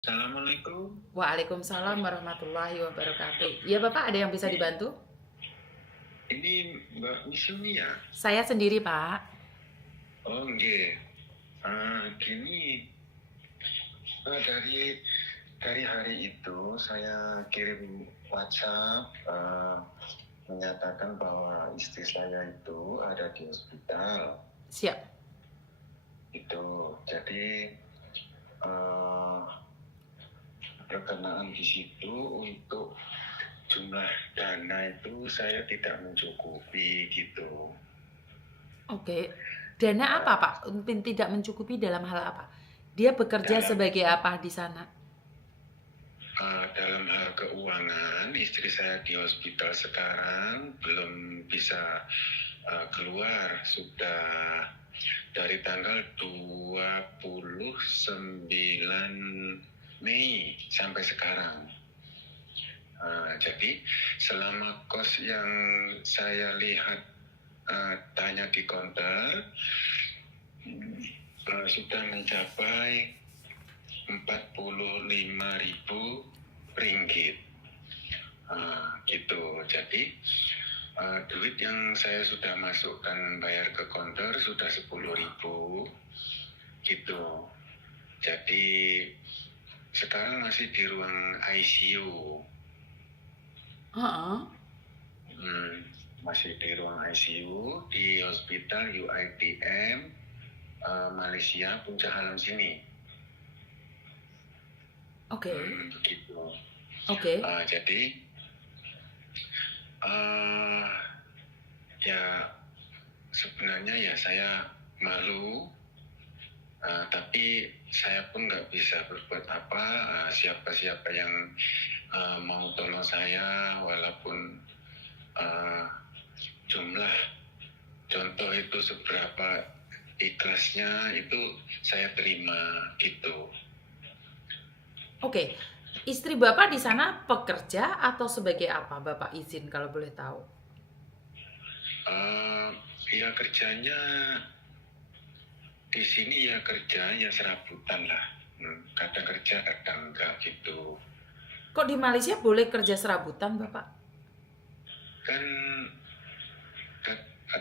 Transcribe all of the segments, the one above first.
Assalamualaikum. Waalaikumsalam warahmatullahi wabarakatuh. Ya Bapak, ada yang bisa dibantu? Ini Mbak Misumi ya? Saya sendiri Pak. Oh, nggih. Gini, dari hari itu saya kirim WhatsApp menyatakan bahwa istri saya itu ada di hospital. Siap. Itu jadi eh, berkenaan di situ untuk jumlah dana itu saya tidak mencukupi gitu. Oke. Dana apa Pak? Tidak mencukupi dalam hal apa? Dia bekerja Dalam sebagai apa di sana? Dalam hal keuangan, istri saya di hospital sekarang belum bisa keluar. Sudah dari tanggal 29 Mei sampai sekarang. Jadi selama kos yang saya lihat tanya di konter sudah mencapai 45.000 ringgit. Gitu. Jadi duit yang saya sudah masukkan bayar ke konter sudah 10.000 gitu. Jadi sekarang masih di ruang ICU. Masih di ruang ICU di hospital UITM Malaysia Puncak Alam sini. Oke. Begitu. Oke. Jadi ya sebenarnya ya saya malu, tapi saya pun nggak bisa berbuat apa. Siapa-siapa yang mau tolong saya, walaupun jumlah contoh itu seberapa ikhlasnya itu saya terima gitu. Oke. Istri Bapak di sana pekerja atau sebagai apa? Bapak izin kalau boleh tahu. Ya kerjanya di sini ya kerja ya serabutan lah. Kadang kerja kadang enggak gitu. Kok di Malaysia boleh kerja serabutan Bapak? Kan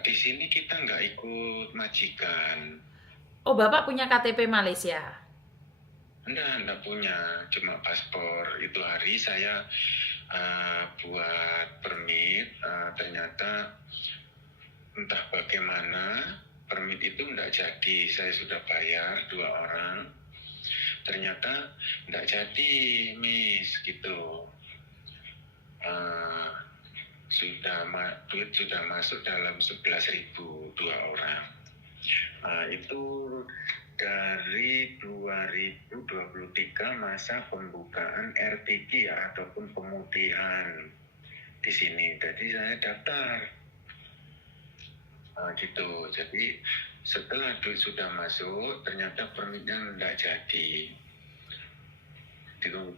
di sini kita nggak ikut majikan. Oh Bapak punya KTP Malaysia? Enggak punya, cuma paspor. Itu hari saya buat permit, ternyata entah bagaimana permit itu enggak jadi. Saya sudah bayar 2 orang, ternyata enggak jadi, Miss, gitu. Duit sudah masuk dalam 11.000 2 orang. Itu dari 2023 masa pembukaan RTQ ya, ataupun pemutihan di sini. Jadi saya daftar gitu. Jadi setelah duit sudah masuk, ternyata permitnya tidak jadi.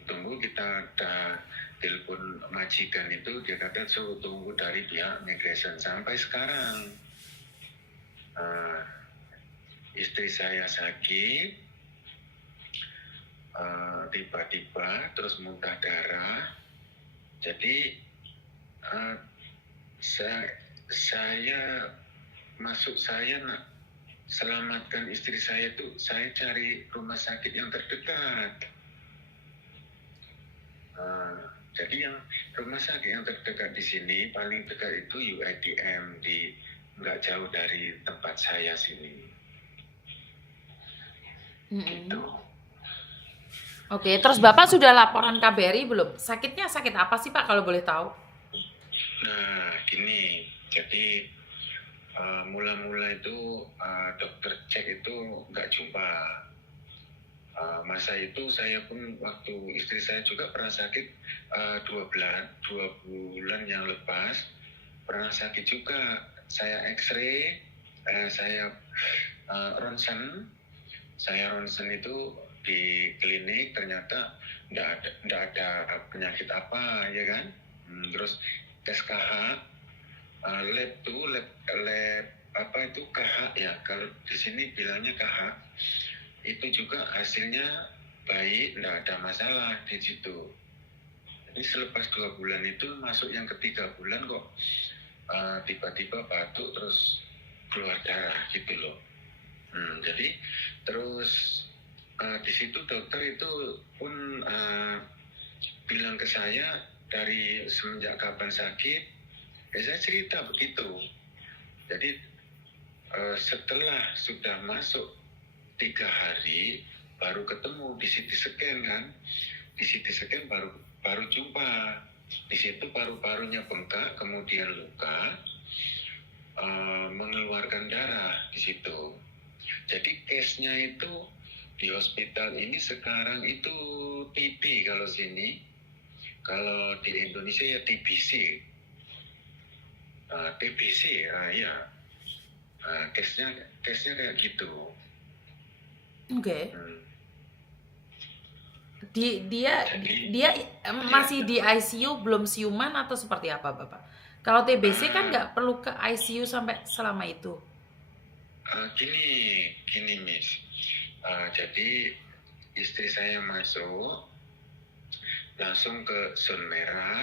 Tunggu kita ada telepon majikan itu, dia kata suruh tunggu dari pihak migration. Sampai sekarang istri saya sakit, tiba-tiba terus muntah darah. Jadi saya nak selamatkan istri saya itu, saya cari rumah sakit yang terdekat. Jadi yang rumah sakit yang terdekat di sini paling dekat itu UITM, di nggak jauh dari tempat saya sini. Gitu. Oke, terus Bapak sudah laporan KBRI belum? Sakitnya sakit apa sih Pak kalau boleh tahu? Nah, gini, jadi mula-mula itu dokter cek itu nggak jumpa. Masa itu saya pun waktu istri saya juga pernah sakit 2 bulan yang lepas, pernah sakit juga. Saya X-ray, saya ronsen itu di klinik, ternyata nggak ada penyakit apa ya kan. Terus tes KH, lab apa itu KH ya, kalau di sini bilangnya KH, itu juga hasilnya baik, tidak ada masalah di situ. Jadi selepas 2 bulan itu masuk yang ketiga bulan kok tiba-tiba batuk terus keluar darah gitu loh. Jadi terus di situ dokter itu pun bilang ke saya dari semenjak kapan sakit, saya cerita begitu. Jadi setelah sudah masuk 3 hari baru ketemu di CT scan kan, di CT scan baru jumpa. Di situ paru-parunya bengkak, kemudian luka, mengeluarkan darah di situ. Jadi case-nya itu di hospital ini sekarang itu TB kalau sini, kalau di Indonesia ya TBC, TBC ya, case-nya kayak gitu. Oke. Dia masih di ICU, belum siuman atau seperti apa Bapak? Kalau TBC kan nggak perlu ke ICU sampai selama itu. Gini Miss, jadi istri saya masuk langsung ke zona merah.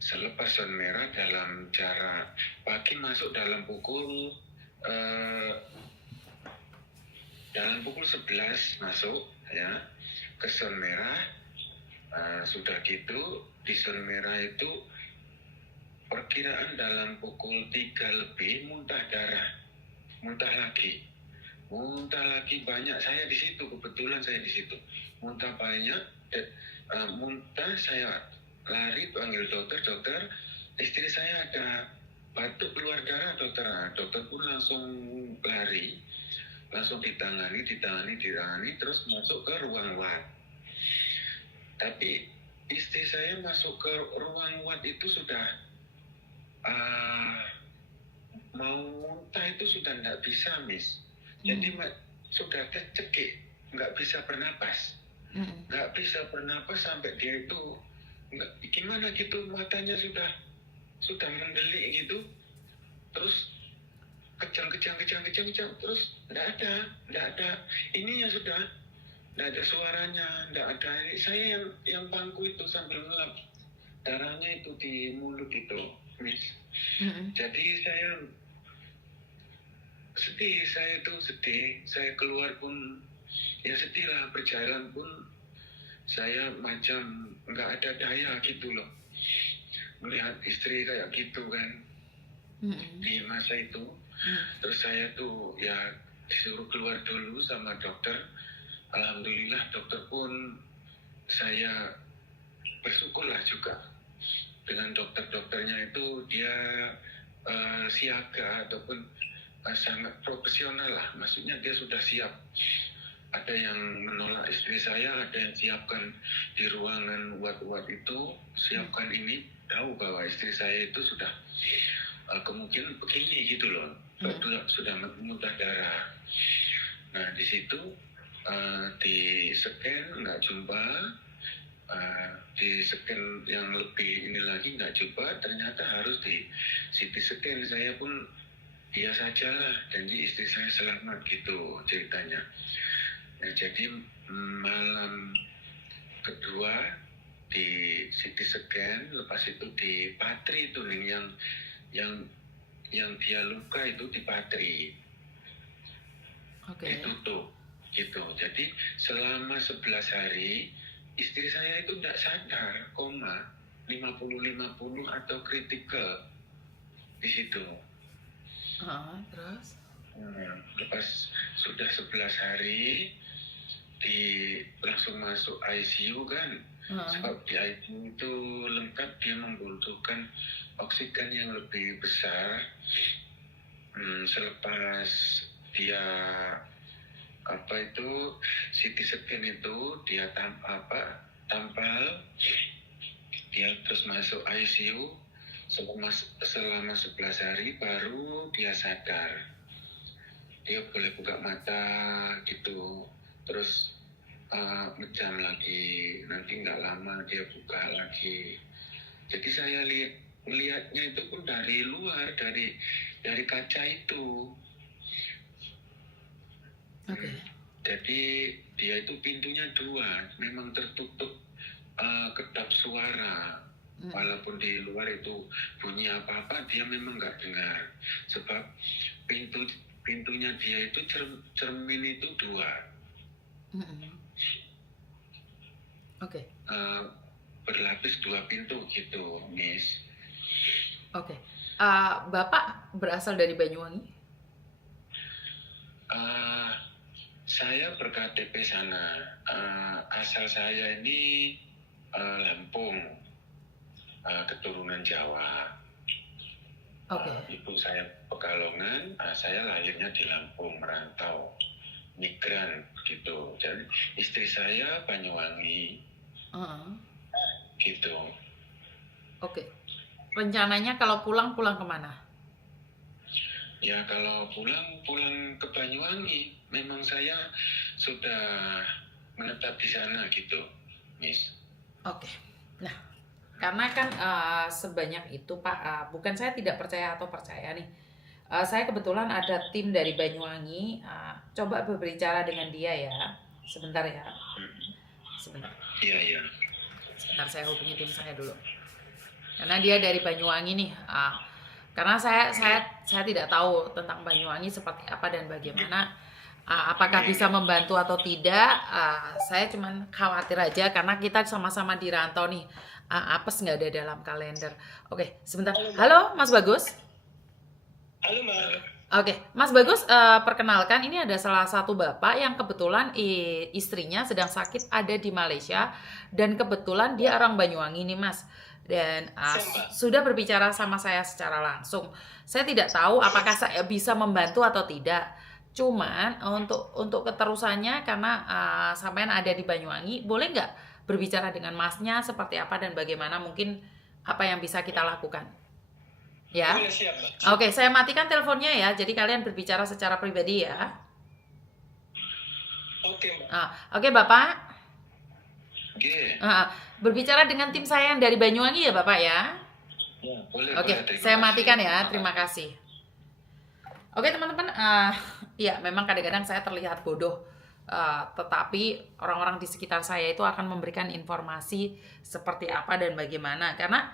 Selepas zona merah dalam jarak pagi masuk dalam pukul 11 masuk ya ke zona merah. Sudah gitu di zona merah itu perkiraan dalam pukul 3 lebih muntah lagi banyak. Saya di situ, kebetulan saya di situ muntah banyak. Muntah, saya lari panggil dokter, istri saya ada batuk keluar darah dokter pun langsung lari, langsung ditangani terus masuk ke ruang ward. Tapi istri saya masuk ke ruang ward itu sudah mau muntah itu sudah tidak bisa Miss. Jadi sudah tercekik, nggak bisa bernapas, sampai dia itu gimana gitu, matanya sudah mendelik gitu, terus kejang terus tidak ada ininya, sudah tidak ada suaranya, tidak ada. Saya yang bangku itu sambil ngelap darahnya itu di mulut itu Miss. Jadi saya sedih, saya keluar pun ya sedih lah, berjalan pun saya macam nggak ada daya gitu loh, melihat istri kayak gitu kan di masa itu. Terus saya tuh ya disuruh keluar dulu sama dokter. Alhamdulillah dokter pun, saya bersyukurlah juga dengan dokternya itu, dia siaga ataupun sangat profesional lah, maksudnya dia sudah siap. Ada yang menolak istri saya, ada yang siapkan di ruangan ward itu, siapkan ini, tahu bahwa istri saya itu sudah kemungkinan begini gitu loh, sudah muntah darah. Nah di situ di scan nggak jumpa, di scan yang lebih ini lagi nggak jumpa, ternyata harus di CT scan. Saya pun ya sajalah, janji istri saya selamat gitu ceritanya. Nah, jadi malam kedua di CT scan, lepas itu di patri itu nih, yang dia luka itu di patri, ditutup gitu. Jadi selama 11 hari istri saya itu tidak sadar, koma 50-50 atau kritikal di situ. Terus? Lepas sudah 11 hari langsung masuk ICU kan. Sebab di ICU itu lengkap, dia membutuhkan oksigen yang lebih besar. Selepas dia CT scan itu dia tampal, dia terus masuk ICU selama 11 hari baru dia sadar. Dia boleh buka mata gitu, terus menjam lagi, nanti nggak lama dia buka lagi. Jadi saya lihatnya itu pun dari luar, dari kaca itu. Jadi dia itu pintunya dua, memang tertutup kedap suara. Walaupun di luar itu bunyi apa-apa, dia memang nggak dengar. Sebab pintunya dia itu cermin itu dua. Oke. Berlapis dua pintu gitu, Miss. Oke. Bapak berasal dari Banyuwangi? Saya ber-KTP sana. Asal saya ini Lampung, keturunan Jawa. Ibu saya Pekalongan, saya lahirnya di Lampung, merantau, migran gitu. Dan istri saya Banyuwangi, gitu. Oke. Rencananya kalau pulang kemana? Ya kalau pulang ke Banyuwangi. Memang saya sudah menetap di sana gitu, Miss. Oke. Nah, karena kan sebanyak itu Pak, bukan saya tidak percaya atau percaya nih. Saya kebetulan ada tim dari Banyuwangi. Coba berbicara dengan dia ya. Sebentar ya. Sebentar. Iya. Sebentar, saya hubungi tim saya dulu. Karena dia dari Banyuwangi nih. Karena saya tidak tahu tentang Banyuwangi seperti apa dan bagaimana. Apakah bisa membantu atau tidak? Saya cuman khawatir aja karena kita sama-sama di rantau nih. Apes nggak ada dalam kalender. Oke, sebentar. Halo, Mas Bagus. Halo, Mas. Oke, Mas Bagus, perkenalkan ini ada salah satu bapak yang kebetulan istrinya sedang sakit ada di Malaysia dan kebetulan dia orang Banyuwangi nih, Mas. Dan sudah berbicara sama saya secara langsung. Saya tidak tahu apakah saya bisa membantu atau tidak. Cuman untuk keterusannya karena sampean ada di Banyuwangi, boleh nggak berbicara dengan masnya seperti apa dan bagaimana mungkin apa yang bisa kita lakukan? Ya. Oke, saya matikan teleponnya ya. Jadi kalian berbicara secara pribadi ya. Oke, Mbak. Oke, Bapak. Oke. Berbicara dengan tim saya yang dari Banyuwangi ya, Bapak ya. Ya, boleh. Oke, saya matikan ya. Terima kasih. Oke, teman-teman. Ya, memang kadang-kadang saya terlihat bodoh. Tetapi orang-orang di sekitar saya itu akan memberikan informasi seperti apa dan bagaimana. Karena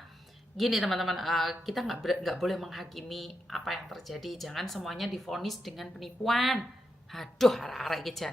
gini teman-teman, kita nggak boleh menghakimi apa yang terjadi. Jangan semuanya divonis dengan penipuan. Aduh, arek-arek gitu.